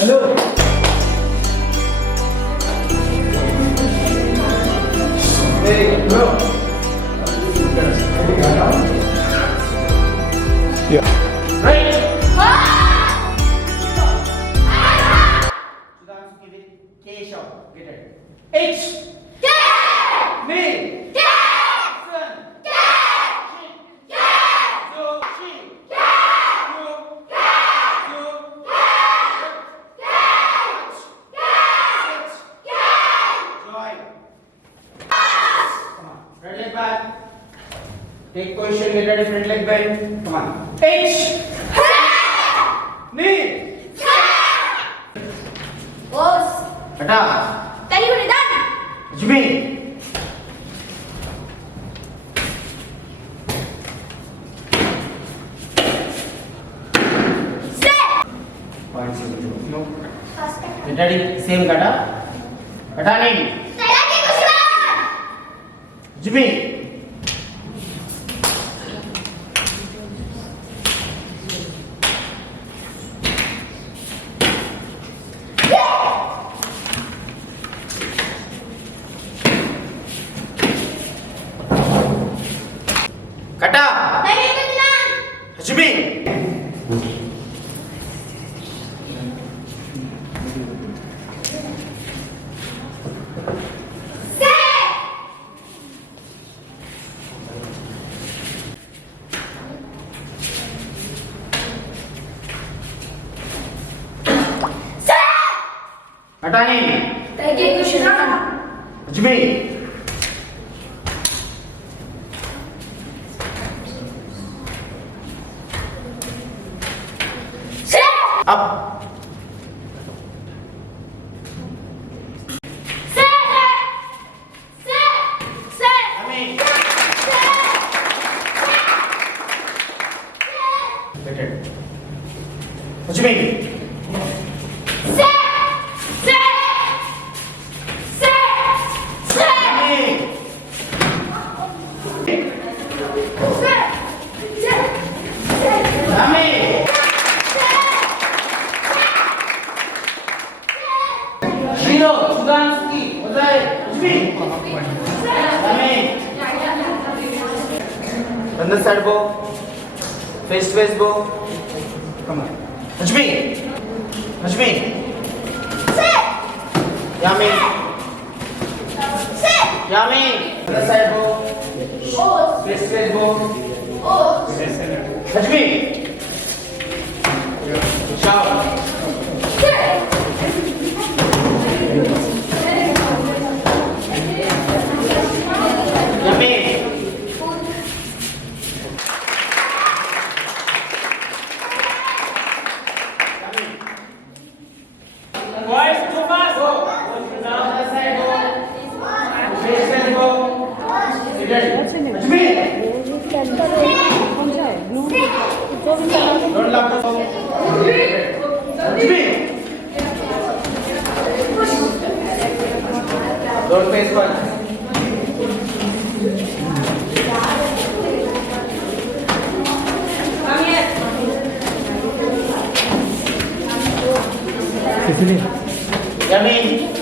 Hello. Hey, bro. Yeah. Right. Keshav. Get it. H. Me. Right leg back. Take position, get ready, front leg bend. Come on. H. Knee. Boss. Kata. Tadi udah done. Jimmy. Set. No. Get ready, same kata. Kata knee. Saya lagi kusilan. Jimmy. Kata. Lagi kusilan. Jimmy. Set. Set. Kata knee. Lagi kusilan. Jimmy. Set. Up. Set. Set. Set. Jimmy. Get it. Jimmy. Set. Set. Set. Set. Jimmy. Zero. Sudanski. Ozai. Jimmy. Jimmy. On the side bow. Face to face bow. Come on. Jimmy. Jimmy. Yummy. Yummy. On the side bow. Face to face bow. Jimmy. Shout. Yummy. Boys, too fast. Go. Now the side go. Face side go. Jimmy. Don't laugh. Jimmy. Don't face punch. Yummy.